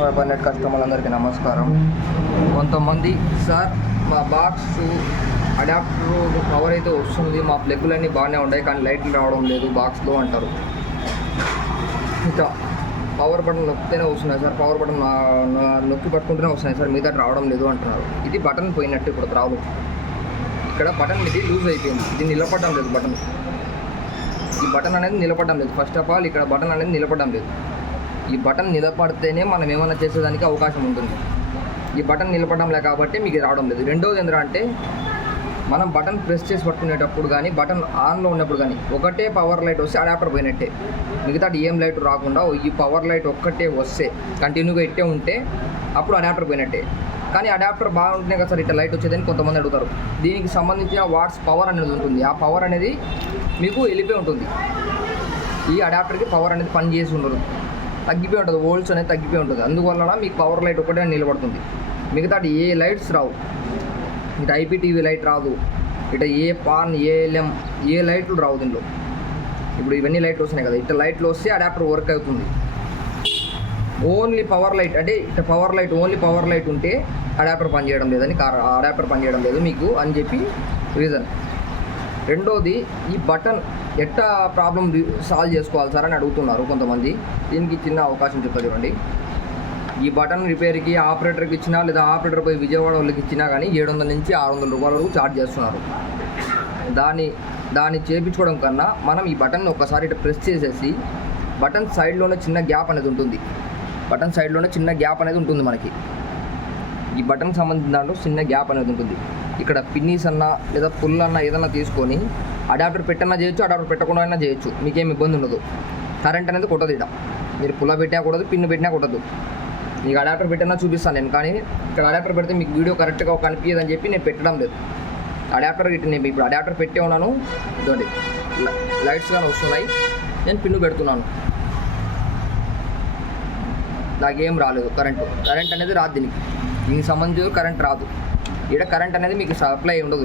Net కస్టమర్లందరికీ నమస్కారం. కొంతమంది sir మా బాక్స్ అడాప్టర్ పవర్ అయితే వస్తుంది, మా ప్లగ్గులన్నీ బాగానే ఉన్నాయి కానీ లైట్లు రావడం లేదు బాక్స్లో అంటారు. ఇంకా పవర్ బటన్ నొక్కితేనే వస్తున్నాయి సార్, పవర్ బటన్ నొక్కి పట్టుకుంటూనే వస్తున్నాయి సార్, మిగతా రావడం లేదు అంటున్నారు. ఇది బటన్ పోయినట్టు ఇప్పుడు ప్రాబ్లం. ఇక్కడ బటన్ ఇది లూజ్ అయిపోయింది, ఇది నిలబడడం లేదు. బటన్ ఈ బటన్ అనేది నిలబడడం లేదు. ఫస్ట్ ఆఫ్ ఆల్ ఇక్కడ బటన్ అనేది నిలబడడం లేదు. ఈ బటన్ నిలబడితేనే మనం ఏమైనా చేసేదానికి అవకాశం ఉంటుంది. ఈ బటన్ నిలబడడం లే కాబట్టి మీకు రావడం లేదు. రెండోది ఏంటంటే మనం బటన్ ప్రెస్ చేసి పట్టుకునేటప్పుడు కానీ బటన్ ఆన్లో ఉన్నప్పుడు కానీ ఒకటే పవర్ లైట్ వస్తే అడాప్టర్ పోయినట్టే, మిగతా ఏం లైట్ రాకుండా ఈ పవర్ లైట్ ఒక్కటే వస్తే కంటిన్యూగా ఇట్టే ఉంటే అప్పుడు అడాప్టర్ పోయినట్టే. కానీ అడాప్టర్ బాగుంటేనే కదా సార్ ఇట్లా లైట్ వచ్చేదని కొంతమంది అడుగుతారు. దీనికి సంబంధించిన వాట్స్ పవర్ అనేది ఉంటుంది. ఆ పవర్ అనేది మీకు వెళ్ళిపోయి ఉంటుంది. ఈ అడాప్టర్కి పవర్ అనేది పని చేసి ఉండదు, తగ్గిపోయి ఉంటుంది, వోల్ట్స్ అనేది తగ్గిపోయి ఉంటుంది. అందువలన మీకు పవర్ లైట్ ఒకటే నిలబడుతుంది, మిగతా ఏ లైట్స్ రావు. ఇటు ఐపీటీవీ లైట్ రాదు, ఇటు ఏ పాన్ ఏఎల్ఎం ఏ లైట్లు రావు దీనిలో. ఇప్పుడు ఇవన్నీ లైట్లు వస్తున్నాయి కదా, ఇట్లా లైట్లు వస్తే అడాప్టర్ వర్క్ అవుతుంది. ఓన్లీ పవర్ లైట్ అంటే ఇట్లా power light only power light ఉంటే అడాప్టర్ పనిచేయడం లేదని అడాప్టర్ పనిచేయడం లేదు మీకు అని చెప్పి రీజన్. రెండోది ఈ బటన్ ఎట్టా ప్రాబ్లం సాల్వ్ చేసుకోవాలి సార్ అని అడుగుతున్నారు కొంతమంది. దీనికి చిన్న అవకాశం చెప్తా చూడండి. ఈ బటన్ రిపేర్కి ఆపరేటర్కి ఇచ్చినా లేదా ఆపరేటర్ పోయి విజయవాడ వాళ్ళకి ఇచ్చినా కానీ 700 నుంచి 600 రూపాయల వరకు ఛార్జ్ చేస్తున్నారు. దాన్ని చేయించుకోవడం కన్నా మనం ఈ బటన్ ఒకసారి ఇట్లా ప్రెస్ చేసేసి బటన్ సైడ్లోనే చిన్న గ్యాప్ అనేది ఉంటుంది. బటన్ సైడ్లోనే చిన్న గ్యాప్ అనేది ఉంటుంది మనకి. ఈ బటన్కి సంబంధించిన దాంట్లో చిన్న గ్యాప్ అనేది ఉంటుంది. ఇక్కడ పిన్నీస్ అన్నా లేదా పుల్ అన్నా ఏదన్నా తీసుకొని అడాప్టర్ పెట్టన్నా చేయొచ్చు, అడాప్టర్ పెట్టకుండా అయినా చేయొచ్చు, మీకేం ఇబ్బంది ఉండదు. కరెంట్ అనేది కొట్టదు. ఇక్కడ మీరు పుల్ల పెట్టినా కొట్టదు, పిన్ను పెట్టినా కొట్టదు. మీకు అడాప్టర్ పెట్టినా చూపిస్తాను నేను, కానీ ఇక్కడ అడాప్టర్ పెడితే మీకు వీడియో కరెక్ట్గా కనిపించదని చెప్పి నేను పెట్టడం లేదు. అడాప్టర్ నేను ఇప్పుడు అడాప్టర్ పెట్టే ఉన్నాను, ఇదండి లైట్స్ కానీ వస్తున్నాయి, నేను పిన్ను పెడుతున్నాను, నాకేం రాలేదు. కరెంట్ అనేది రాదు దీనికి సంబంధించి కరెంట్ రాదు. ఇక్కడ కరెంట్ అనేది మీకు సప్లై ఉండదు.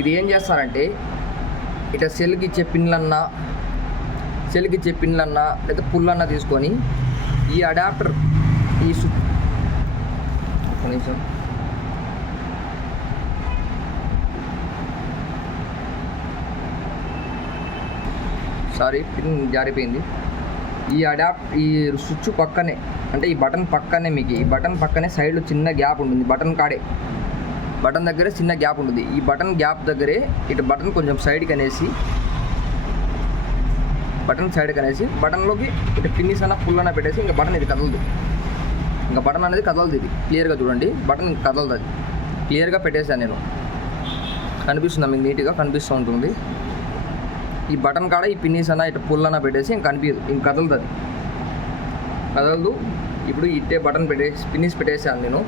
ఇది ఏం చేస్తారంటే ఇట్లా సెల్కి ఇచ్చే పిన్లన్నా లేదా పుల్లన్నా తీసుకొని ఈ అడాప్టర్ ఈ నిమిషం సారీ పిన్ జారిపోయింది. ఈ స్విచ్ పక్కనే అంటే ఈ బటన్ పక్కనే మీకు ఈ బటన్ పక్కనే సైడ్లో చిన్న గ్యాప్ ఉంటుంది. బటన్ దగ్గరే చిన్న గ్యాప్ ఉంటుంది. ఈ బటన్ గ్యాప్ దగ్గరే ఇటు బటన్ కొంచెం సైడ్కి అనేసి బటన్లోకి ఇటు పిన్నిస్ అన్న పుల్ అన్న పెట్టేసి ఇంకా బటన్ ఇది కదలదు. ఇంకా బటన్ అనేది కదలదు. ఇది క్లియర్గా చూడండి, బటన్ కదలదు. అది క్లియర్గా పెట్టేసాను నేను, కనిపిస్తుందా మీకు? నీట్గా కనిపిస్తూ ఉంటుంది. ఈ బటన్ కాడ ఈ పిన్నీస్ అన్న ఇటు పుల్ అన్న పెట్టేసి ఇంక కనిపించదు, ఇంక కదలదు. అది కదలదు. ఇప్పుడు ఇట్టే బటన్ పెట్టేసి పిన్నీస్ పెట్టేసాను నేను,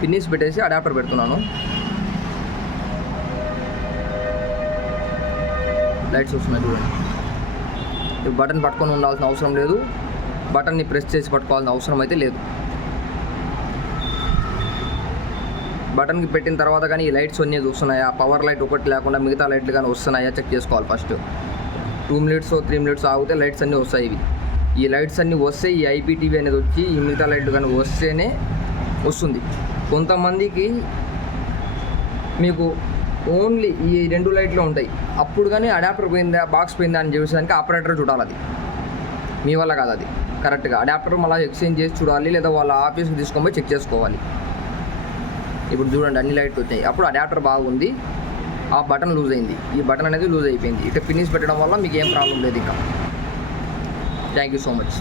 పిన్నీస్ పెట్టేసి అడాప్టర్ పెడుతున్నాను. లైట్స్ వస్తున్నాయి చూడండి. ఇప్పుడు బటన్ పట్టుకొని ఉండాల్సిన అవసరం లేదు, బటన్ని ప్రెస్ చేసి పట్టుకోవాల్సిన అవసరం అయితే లేదు. బటన్కి పెట్టిన తర్వాత కానీ ఈ లైట్స్ అన్నీ వస్తున్నాయా, పవర్ లైట్ ఒకటి లేకుండా మిగతా లైట్లు కానీ వస్తున్నాయా చెక్ చేసుకోవాలి. ఫస్ట్ 2 మినిట్స్ 3 మినిట్స్ ఆగితే లైట్స్ అన్నీ వస్తాయి. ఈ లైట్స్ అన్నీ వస్తే ఈ ఐపీటీవీ అనేది వచ్చి ఈ మిగతా లైట్లు కానీ వస్తేనే వస్తుంది. కొంతమందికి మీకు ఓన్లీ ఈ 2 లైట్లు ఉంటాయి, అప్పుడు కానీ అడాప్టర్ పోయిందా బాక్స్ పోయిందా అని చూసేదానికి ఆపరేటర్ చూడాలి. అది మీ వల్ల కాదు. అది కరెక్ట్గా అడాప్టర్ మళ్ళీ ఎక్స్చేంజ్ చేసి చూడాలి, లేదా వాళ్ళ ఆఫీస్కి తీసుకొని పోయి చెక్ చేసుకోవాలి. ఇప్పుడు చూడండి అన్ని లైట్లు వచ్చాయి, అప్పుడు అడాప్టర్ బాగుంది, ఆ బటన్ లూజ్ అయింది, ఈ బటన్ అనేది లూజ్ అయిపోయింది. ఇక పిన్నిస్ పెట్టడం వల్ల మీకు ఏం ప్రాబ్లం లేదు. ఇంకా థ్యాంక్ యూ సో మచ్.